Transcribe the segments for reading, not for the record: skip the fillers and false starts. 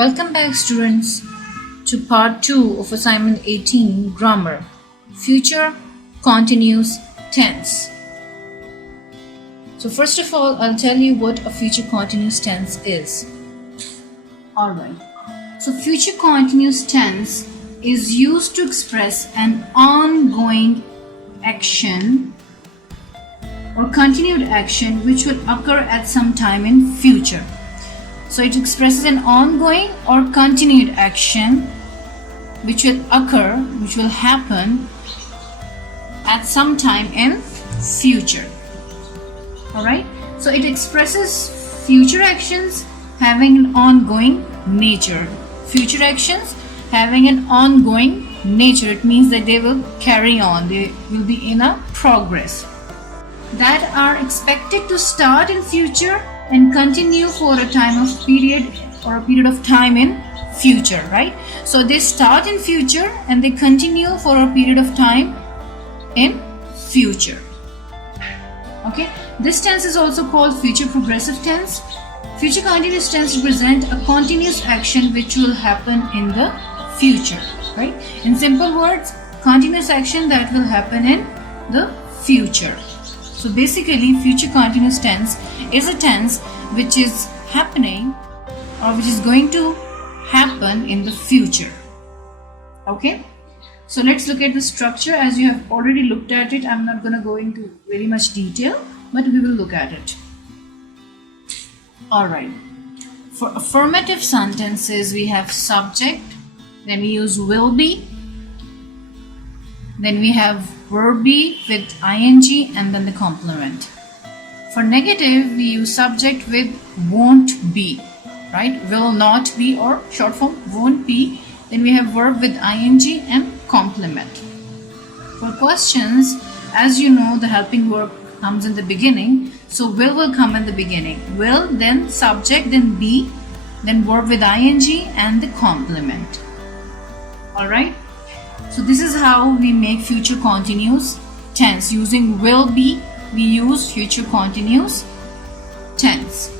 Welcome back, students, to part 2 of assignment 18, grammar, future continuous tense. So first of all, I'll tell you what a future continuous tense is. Alright, so future continuous tense is used to express an ongoing action or continued action which will occur at some time in future. So it expresses an ongoing or continued action which will occur, which will happen at some time in future. Alright, so it expresses future actions having an ongoing nature. Future actions having an ongoing nature. It means that they will carry on, they will be in a progress, that are expected to start in future and continue for a time of period or a period of time in future, right? So they start in future and they continue for a period of time in future. Okay, this tense is also called future progressive tense. Future continuous tense represent a continuous action which will happen in the future, right? In simple words, continuous action that will happen in the future. So basically, future continuous tense is a tense which is happening or which is going to happen in the future. Okay, so let's look at the structure. As you have already looked at it, I'm not going to go into very much detail, but we will look at it. Alright, for affirmative sentences, we have subject, then we use will be, then we have verb be with ing and then the complement. For negative, we use subject with won't be, right? Will not be, or short form won't be. Then we have verb with ing and complement. For questions, as you know, the helping verb comes in the beginning. So will come in the beginning. Will, then subject, then be, then verb with ing and the complement. Alright? So this is how we make future continuous tense. Using will be, we use future continuous tense.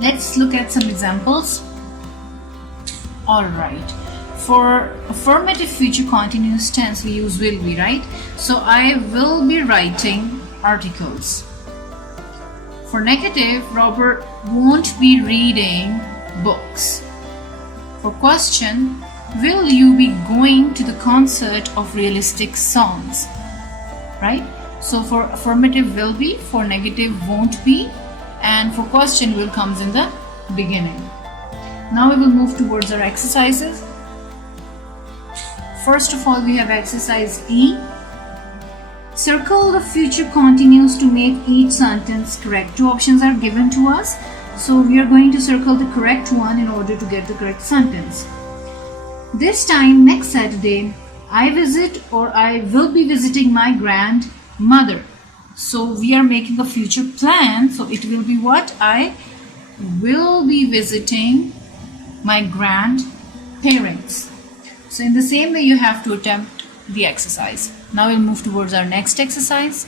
Let's look at some examples. Alright, for affirmative future continuous tense, we use will be, right? So I will be writing articles. For negative, Robert won't be reading books. For question, will you be going to the concert of realistic songs? Right? So for affirmative will be, for negative won't be, and for question will comes in the beginning. Now we will move towards our exercises. First of all, we have exercise E. Circle the future continuous to make each sentence correct. Two options are given to us. So we are going to circle the correct one in order to get the correct sentence. This time next Saturday, I visit or I will be visiting my grandmother. So we are making a future plan. So it will be what? I will be visiting my grandparents. So in the same way, you have to attempt the exercise. Now we'll move towards our next exercise.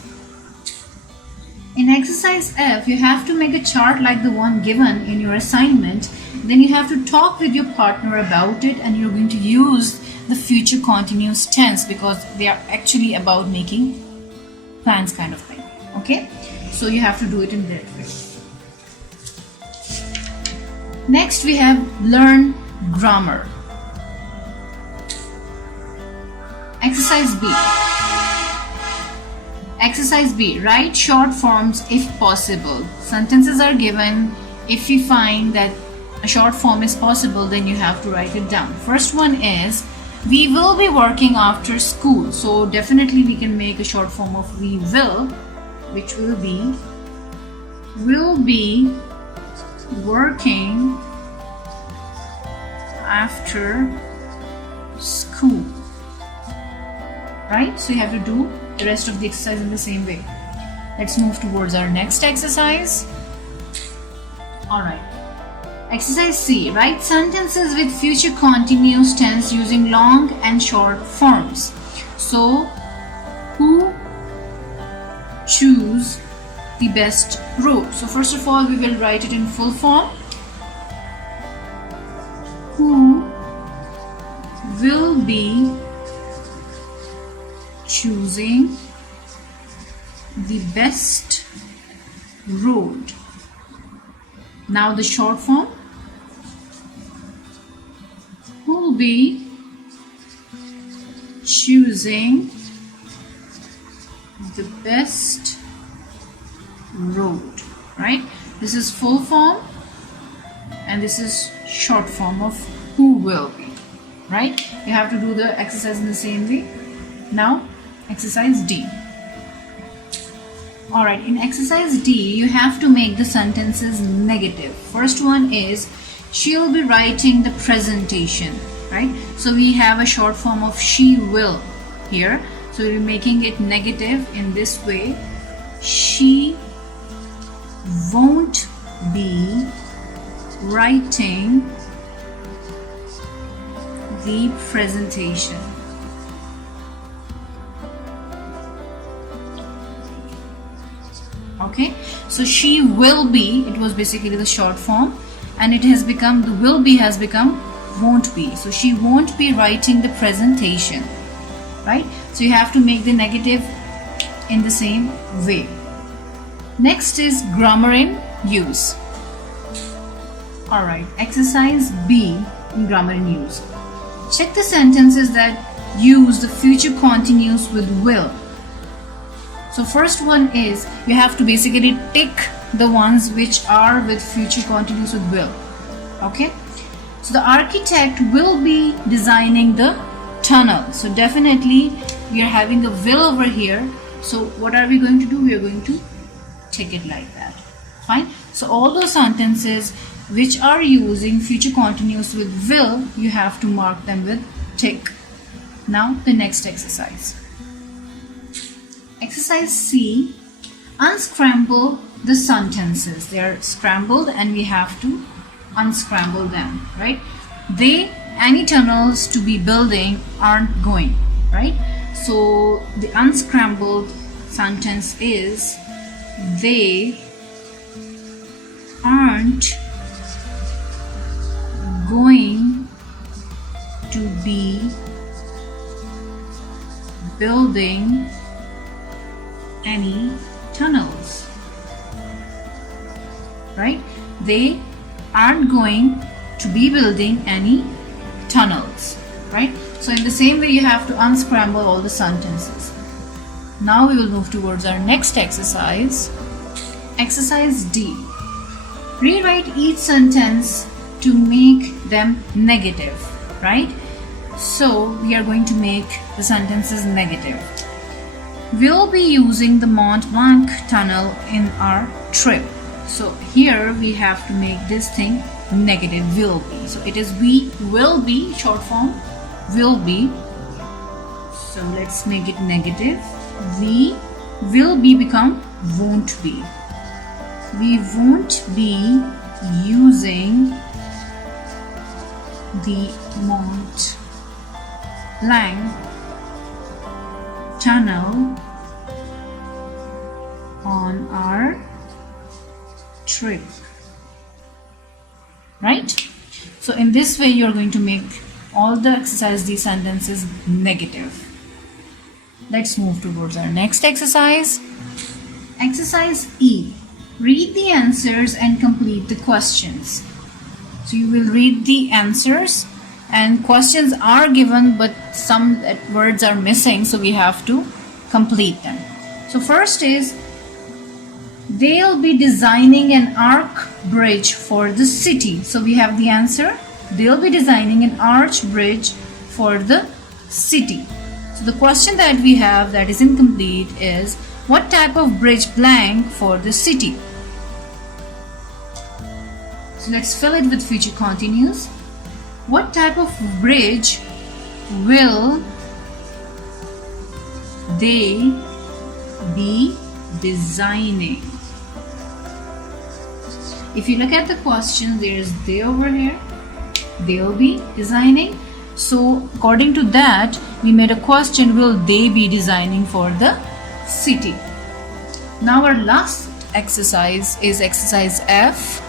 In exercise F, you have to make a chart like the one given in your assignment. Then you have to talk with your partner about it, and you're going to use the future continuous tense because they are actually about making plans kind of thing. Okay, so you have to do it in that way. Next we have learn grammar. Exercise B. Exercise B, write short forms if possible. Sentences are given. If you find that a short form is possible, then you have to write it down. First one is, we will be working after school. So definitely we can make a short form of we will, which will be working after school. Right? So you have to do the rest of the exercise in the same way. Let's move towards our next exercise. Alright. Exercise C. Write sentences with future continuous tense using long and short forms. So, who choose the best road? So first of all, we will write it in full form. who will be choosing the best road. Now the short form, who will be choosing the best road, right? This is full form and this is short form of who will be, right? You have to do the exercise in the same way. Now exercise D. Alright, in exercise D you have to make the sentences negative. First one is she will be writing the presentation, right? So we have a short form of she will here, so we're making it negative in this way. She won't be writing the presentation. Okay, so she will be, it was basically the short form, and it has become, the will be has become won't be. So she won't be writing the presentation, right? So you have to make the negative in the same way. Next is grammar in use. Alright, exercise B in grammar in use. Check the sentences that use the future continuous with will. So first one is, you have to basically tick the ones which are with future continuous with will. Okay, so the architect will be designing the tunnel. So definitely we are having a will over here. So what are we going to do? We are going to tick it like that. Fine. So all those sentences which are using future continuous with will, you have to mark them with tick. Now the next exercise. Exercise C, unscramble the sentences. They are scrambled and we have to unscramble them, right? Any tunnels to be building aren't going, right? So the unscrambled sentence is, they aren't going to be building any tunnels, right? They aren't going to be building any tunnels, right? So in the same way you have to unscramble all the sentences. Now we will move towards our next exercise. Exercise D. Rewrite each sentence to make them negative, right? So we are going to make the sentences negative. We'll be using the Mont Blanc tunnel in our trip. So here we have to make this thing negative, will be. So it is we will be, short form will be. So let's make it negative. We will be become won't be. We won't be using the Mont Blanc tunnel on our trip, right? So in this way you are going to make all the exercise D sentences negative. Let's move towards our next exercise. Exercise E. Read the answers and complete the questions. So you will read the answers and questions are given but some words are missing, so we have to complete them. So first is, they'll be designing an arch bridge for the city. So we have the answer, they'll be designing an arch bridge for the city. So the question that we have that is incomplete is, what type of bridge blank for the city? So let's fill it with future continuous. What type of bridge will they be designing? If you look at the question, there is they over here. They'll be designing. So according to that, we made a question, will they be designing for the city? Now our last exercise is exercise F.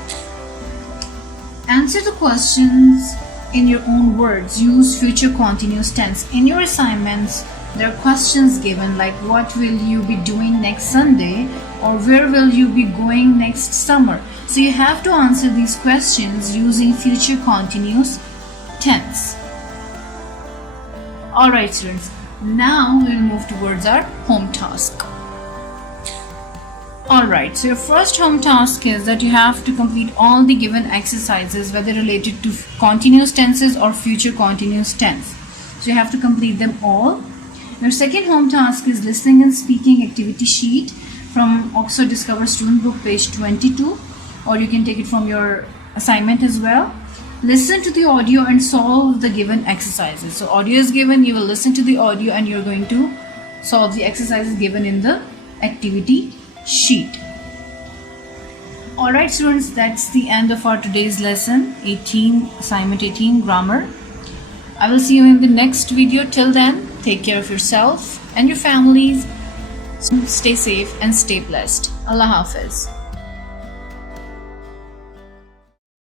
Answer the questions in your own words. Use future continuous tense. In your assignments, there are questions given like what will you be doing next Sunday, or where will you be going next summer. So you have to answer these questions using future continuous tense. Alright students, now we'll move towards our home task. Alright, so your first home task is that you have to complete all the given exercises, whether related to continuous tenses or future continuous tense. So you have to complete them all. Your second home task is listening and speaking activity sheet from Oxford Discover Student Book page 22, or you can take it from your assignment as well. Listen to the audio and solve the given exercises. So audio is given, you will listen to the audio and you're going to solve the exercises given in the activity sheet. Alright students, that's the end of our today's lesson 18, assignment 18, grammar. I will see you in the next video. Till then, take care of yourself and your families. Stay safe and stay blessed. Allah Hafiz.